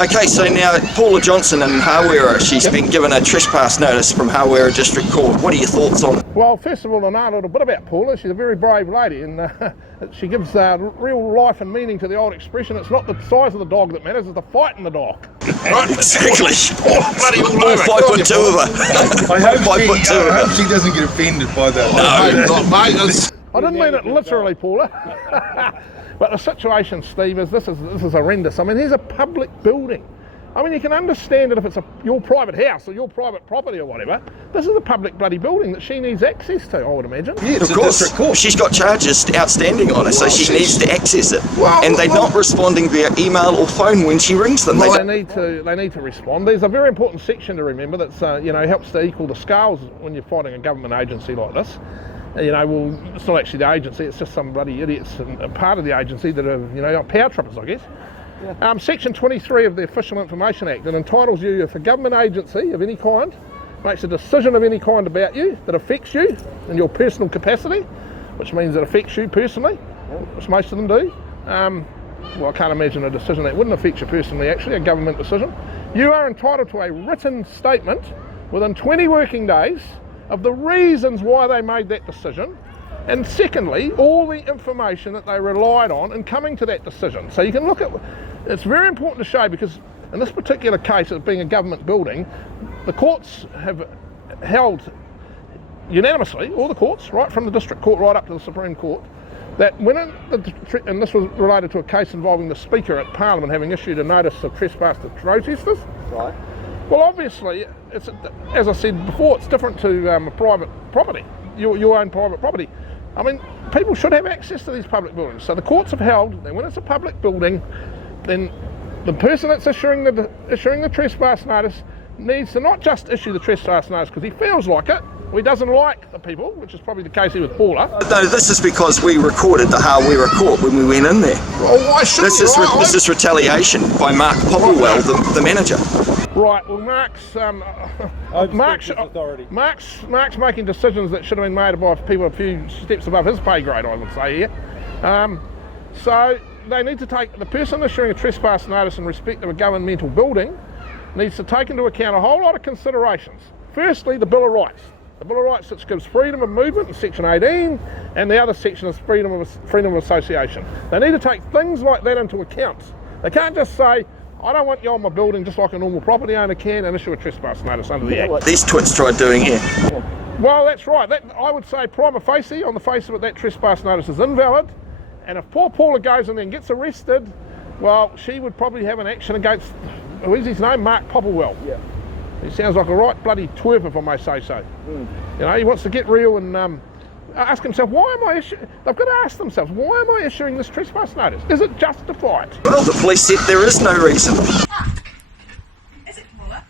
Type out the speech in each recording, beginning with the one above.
Okay, so now Paula Johnson in Hawera, she's been given a trespass notice from Hawera District Court. What are your thoughts on it? Well, first of all, I know a little bit about Paula. She's a very brave lady, and she gives real life and meaning to the old expression, it's not the size of the dog that matters, it's the fight in the dog. Right, exactly. Bloody all over. 5'2" of her. I hope she doesn't get offended by that. No, mate. I didn't mean it literally, Paula. But the situation, Steve, is this is horrendous. I mean, here's a public building. I mean, you can understand it if it's your private house or your private property or whatever. This is a public bloody building that she needs access to, I would imagine. Yeah, of course. She's got charges outstanding on her, so she needs to access it. And they're not responding via email or phone when she rings them. Well, they need to respond. There's a very important section to remember that's helps to equal the scales when you're fighting a government agency like this. Well, it's not actually the agency, it's just some bloody idiots and a part of the agency that are, power trippers, I guess. Yeah. Section 23 of the Official Information Act, it entitles you, if a government agency of any kind makes a decision of any kind about you that affects you in your personal capacity, which means it affects you personally, which most of them do. Well, I can't imagine a decision that wouldn't affect you personally, actually, a government decision. You are entitled to a written statement within 20 working days of the reasons why they made that decision, and secondly, all the information that they relied on in coming to that decision. So you can look at, it's very important to show, because in this particular case, it being a government building, the courts have held unanimously, all the courts, right from the District Court right up to the Supreme Court, that when and this was related to a case involving the Speaker at Parliament having issued a notice of trespass to protesters. Right. Well, obviously, it's, as I said before, it's different to private property, your own private property. I mean, people should have access to these public buildings. So the courts have held that when it's a public building, then the person that's issuing the trespass notice needs to not just issue the trespass notice because he feels like it, or he doesn't like the people, which is probably the case here with Paula. No, this is because we recorded the Hawera court when we went in there. Well, why shouldn't this is retaliation by Mark Popplewell, the manager. Right, well, Mark's making decisions that should have been made by people a few steps above his pay grade, I would say here. So they need to take, the person issuing a trespass notice in respect of a governmental building needs to take into account a whole lot of considerations. Firstly, the Bill of Rights. The Bill of Rights that gives freedom of movement in section 18, and the other section is freedom of association. They need to take things like that into account. They can't just say, I don't want you on my building just like a normal property owner can, and issue a trespass notice under the Act. These twits tried doing here. Well, that's right. I would say prima facie, on the face of it, that trespass notice is invalid. And if poor Paula goes in there and gets arrested, well, she would probably have an action against, who is his name? Mark Popplewell. Yeah. He sounds like a right bloody twerp, if I may say so. He wants to get real and ask himself, why am I issuing, they've got to ask themselves, why am I issuing this trespass notice? Is it justified? Well, the police said there is no reason. Is it Paula?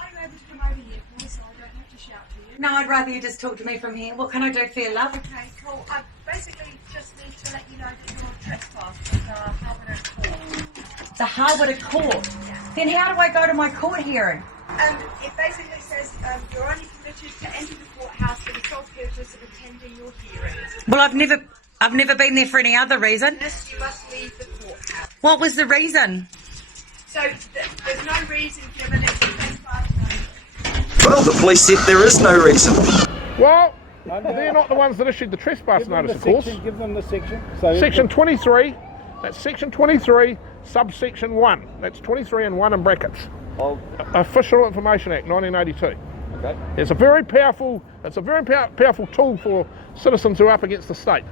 Are you able to come over here for me so I don't have to shout to you? No, I'd rather you just talk to me from here. What can I do for you, love? Okay, cool. I basically just need to let you know that you're trespassed at the Hawera Court. The Hawera Court? Yeah. Then how do I go to my court hearing? It basically says you're only permitted to enter the courthouse for the sole purpose of attending your hearings. Well, I've never been there for any other reason. Yes, you must leave the courthouse. What was the reason? So there's no reason given. It's a trespass notice. Well, the police said there is no reason. Well, they're not the ones that issued the trespass notice, of course. Give them the section. So section 23. That's section 23, subsection 1. That's 23 and 1 in brackets. Official Information Act, 1982. Okay. It's a very powerful tool for citizens who are up against the state.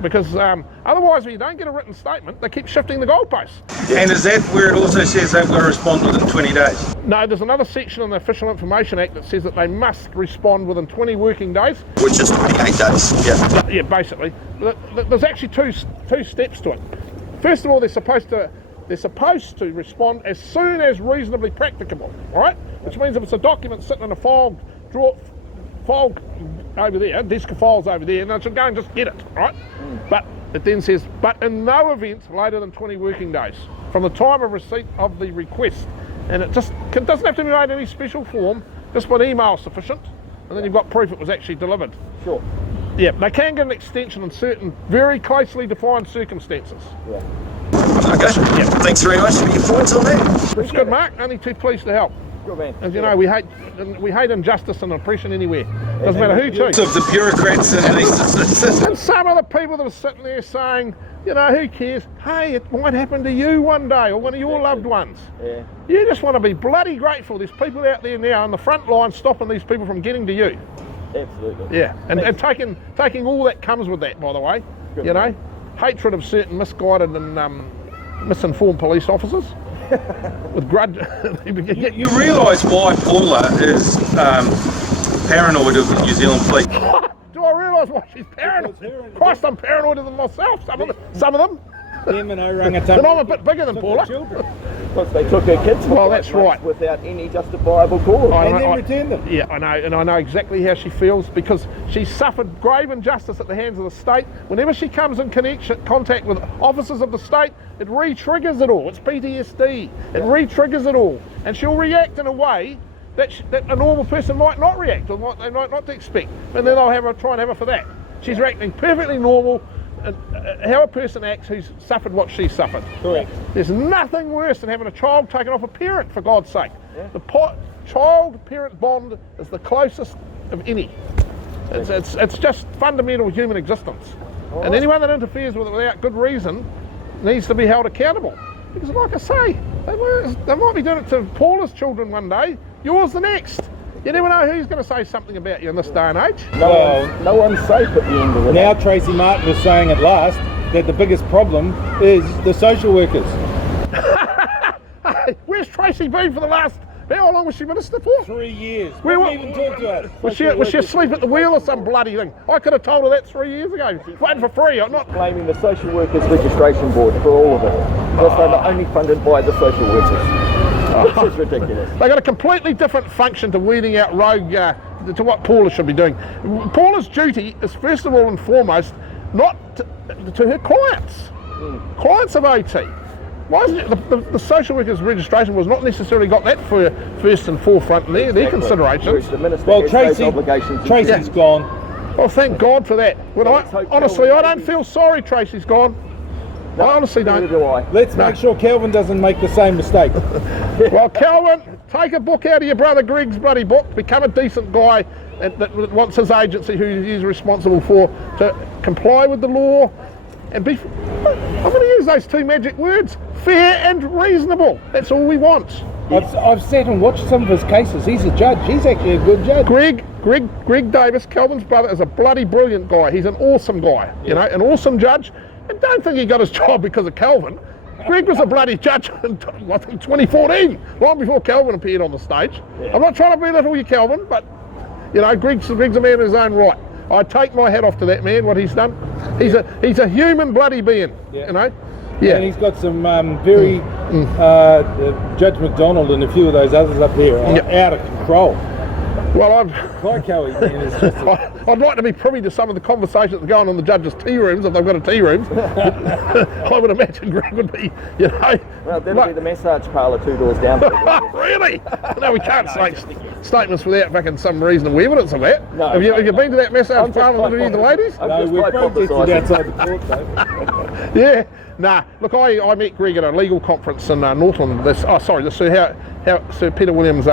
Because otherwise, when you don't get a written statement, they keep shifting the goalposts. And is that where it also says they've got to respond within 20 days? No, there's another section in the Official Information Act that says that they must respond within 20 working days. Which is 28 days, yeah. Yeah, basically. There's actually two steps to it. First of all, they're supposed to respond as soon as reasonably practicable, all right? Which means if it's a document sitting in a file over there, desk of files over there, then they should go and just get it, right? But It then says, but in no event later than 20 working days from the time of receipt of the request. And it just doesn't have to be made in any special form, just one email is sufficient, and then you've got proof it was actually delivered. Sure. Yeah, they can get an extension in certain very closely defined circumstances. Yeah. Okay. Yeah. Thanks very much for your points on that. That's good, Mark. Only too pleased to help. Good man. As you know, we hate injustice and oppression anywhere. Doesn't matter who to. Of the bureaucrats and the And some of the people that are sitting there saying, you know, who cares? Hey, it might happen to you one day or one of your loved ones. Yeah. You just want to be bloody grateful. There's people out there now on the front line stopping these people from getting to you. Absolutely. Yeah, and taking all that comes with that, by the way. Good you man. know, hatred of certain misguided and misinformed police officers with grudge. You realise why Paula is paranoid of the New Zealand police? Do I realise why she's paranoid? Christ, I'm paranoid of them myself. Some of them. Him and orangutan. But I'm a bit bigger than Paula. Because they took her kids for Well, 5 that's months right. without any justifiable cause. I- And then return them. Yeah, I know, and I know exactly how she feels because she suffered grave injustice at the hands of the state. Whenever she comes in contact with officers of the state, it re-triggers it all. It's PTSD. It re-triggers it all, and she'll react in a way that a normal person might not react, or what they might not expect. And then they'll try and have her for that. She's reacting perfectly normal. How a person acts who's suffered what she suffered. Correct. There's nothing worse than having a child taken off a parent, for God's sake. Yeah. The child-parent bond is the closest of any. It's just fundamental human existence. And anyone that interferes with it without good reason needs to be held accountable. Because like I say, they might be doing it to Paula's children one day, yours the next. You never know who's going to say something about you in this day and age. No one's safe at the end of it. Now Tracy Martin is saying at last that the biggest problem is the social workers. Hey, where's Tracy been for the last, how long was she minister for? 3 years. Where Wouldn't even talk to us. Was she asleep at the wheel or some bloody thing? I could have told her that 3 years ago. Waiting for free. I'm not. Blaming the Social Workers Registration Board for all of it. Because they're only funded by the social workers. Which is ridiculous. They got a completely different function to weeding out rogue, to what Paula should be doing. Paula's duty is first of all and foremost not to her clients. Clients of OT. Why isn't it the social workers registration was not necessarily got that for first and forefront in their considerations. Whereas the minister Well, has those Tracy, obligations. Tracy's gone. Well, thank God for that. When Let's hope honestly, I Calvin don't feel sorry Tracy's gone. I honestly Neither don't. do I. Let's make sure Kelvin doesn't make the same mistake. Well, Calvin, take a book out of your brother Greg's bloody book, become a decent guy that wants his agency, who he's responsible for, to comply with the law and be, I'm going to use those two magic words, fair and reasonable. That's all we want. I've sat and watched some of his cases. He's a judge. He's actually a good judge. Greg Davis, Calvin's brother, is a bloody brilliant guy. He's an awesome guy, you know, an awesome judge. And don't think he got his job because of Calvin. Greg was a bloody judge in, I think, 2014, long before Calvin appeared on the stage. Yeah. I'm not trying to belittle you, Calvin, but, you know, Greg's a man in his own right. I take my hat off to that man, what he's done. He's a human bloody being, you know. Yeah. And he's got some very, Judge McDonald and a few of those others up there out of control. Well, I'd like to be privy to some of the conversations that are going on in the judges' tea rooms, if they've got a tea room. I would imagine Greg would be, you know. Well, that'll be the massage parlour 2 doors down. Really? No, we can't make statements without fucking some reasonable evidence of that. No, have you been to that massage parlour and interviewed the ladies? No, we're protested outside the court though. Yeah. Nah, look, I met Greg at a legal conference in Northland. The Sir Peter Williams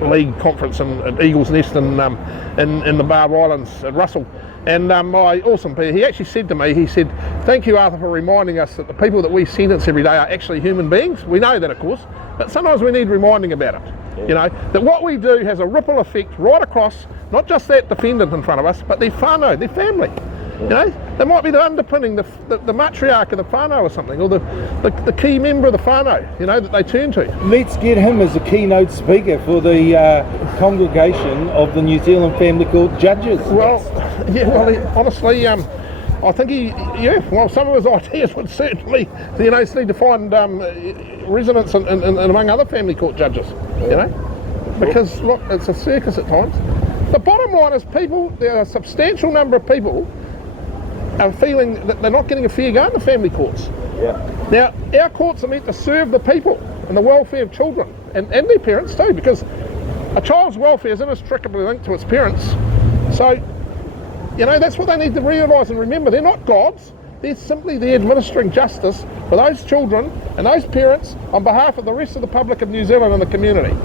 league conference at Eagle's Nest in the Barb Islands at Russell. And my awesome Peter, he actually said to me, he said, thank you, Arthur, for reminding us that the people that we sentence every day are actually human beings. We know that, of course, but sometimes we need reminding about it. Yeah. You know, that what we do has a ripple effect right across, not just that defendant in front of us, but their whānau, their family. You know, they might be the underpinning, the matriarch of the whānau or something, or the key member of the whānau, you know, that they turn to. Let's get him as a keynote speaker for the congregation of the New Zealand Family Court judges. Well, honestly, I think some of his ideas would certainly, you know, need to find resonance in among other family court judges, you know, because look, it's a circus at times. The bottom line is there are a substantial number of people are feeling that they're not getting a fair go in the family courts. Yeah. Now, our courts are meant to serve the people and the welfare of children and their parents too, because a child's welfare is inextricably linked to its parents. So, you know, that's what they need to realise and remember. They're not gods. They're simply there administering justice for those children and those parents on behalf of the rest of the public of New Zealand and the community.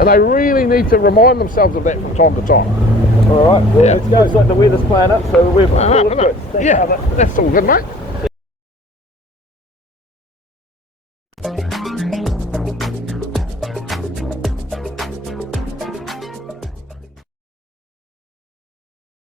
And they really need to remind themselves of that from time to time. All right, well, Yeah. let's go. It's like the weather's playing up, so we're No, good. no. Thanks, Yeah, Albert. that's all good, mate.